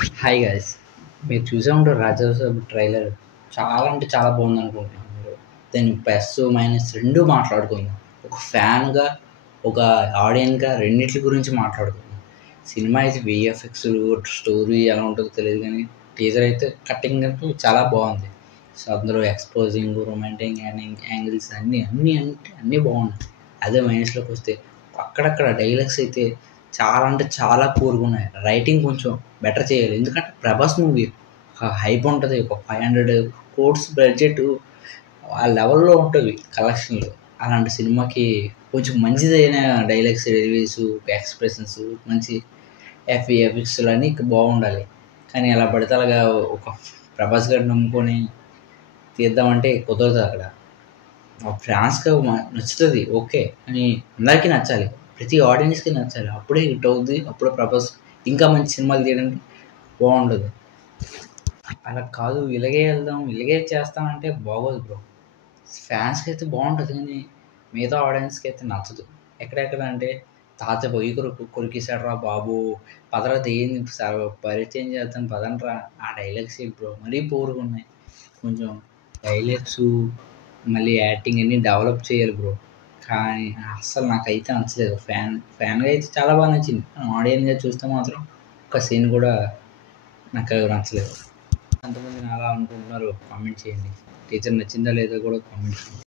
Hi guys, మీరు చూసే ఉంటారు రాజాసాబ్ ట్రైలర్. చాలా అంటే చాలా బాగుంది అనుకుంటున్నాను. మీరు దాని ప్లస్ మైనస్ రెండు మాట్లాడుకుందాం. ఒక ఫ్యాన్గా, ఒక ఆడియన్గా రెండింటి గురించి మాట్లాడుకుందాం. సినిమా అయితే విఎఫ్ఎక్స్ స్టోరీ ఎలా ఉంటుందో తెలియదు, కానీ టీజర్ అయితే కటింగ్ అంటూ చాలా బాగుంది. సో అందులో ఎక్స్పోజింగ్ రొమాంటిక్ యాంగిల్స్ అన్నీ బాగున్నాయి. అదే మైనస్లోకి వస్తే అక్కడక్కడ డైలాగ్స్ అయితే చాలా అంటే చాలా పూర్గా ఉన్నాయి. రైటింగ్ కొంచెం బెటర్ చేయాలి, ఎందుకంటే ప్రభాస్ మూవీ ఒక హైప్ ఉంటుంది. ఒక 500 కోట్స్ బడ్జెట్ ఆ లెవెల్లో ఉంటుంది కలెక్షన్లు. అలాంటి సినిమాకి కొంచెం మంచిదైన డైలాగ్స్, రివ్యూస్, ఎక్స్ప్రెషన్స్, మంచి ఎఫ్ఎక్స్లు అన్నీ బాగుండాలి. కానీ ఎలా పడితే అలాగా ఒక ప్రభాస్ గారిని నమ్ముకొని తీద్దామంటే కుదరదు. అక్కడ ఫ్యాన్స్‌కి నచ్చుతుంది ఓకే, కానీ అందరికీ నచ్చాలి. ప్రతి ఆడియన్స్‌కి నచ్చాలి. అప్పుడే హిట్ అవుద్ది. అప్పుడే ప్రభాస్ ఇంకా మంచి సినిమాలు తీయడానికి బాగుంటుంది. అలా కాదు ఇలాగే వెళ్దాం, ఇలాగే చేస్తామంటే బాగోదు బ్రో. ఫ్యాన్స్‌కి అయితే బాగుంటుంది, కానీ మిగతా ఆడియన్స్‌కి అయితే నచ్చదు. ఎక్కడెక్కడ అంటే తాత పొయ్యి కొరికేసాడురా బాబు, పదరా దెయ్యం పరిచయం చేద్దాం పదండ్రా, ఆ డైలాగ్స్ బ్రో మరీ పూర్గా ఉన్నాయి. కొంచెం డైలాగ్స్ మళ్ళీ యాక్టింగ్ అన్నీ డెవలప్ చేయాలి బ్రో. కానీ అస్సలు నాకైతే నచ్చలేదు. ఫ్యాన్గా అయితే చాలా బాగా నచ్చింది. ఆడియన్గా చూస్తే మాత్రం ఒక సీన్ కూడా నాకు నచ్చలేదు. ఎంతమంది అలా అనుకుంటున్నారు కామెంట్ చేయండి. టీచర్ నచ్చిందా లేదా కూడా కామెంట్ చేయండి.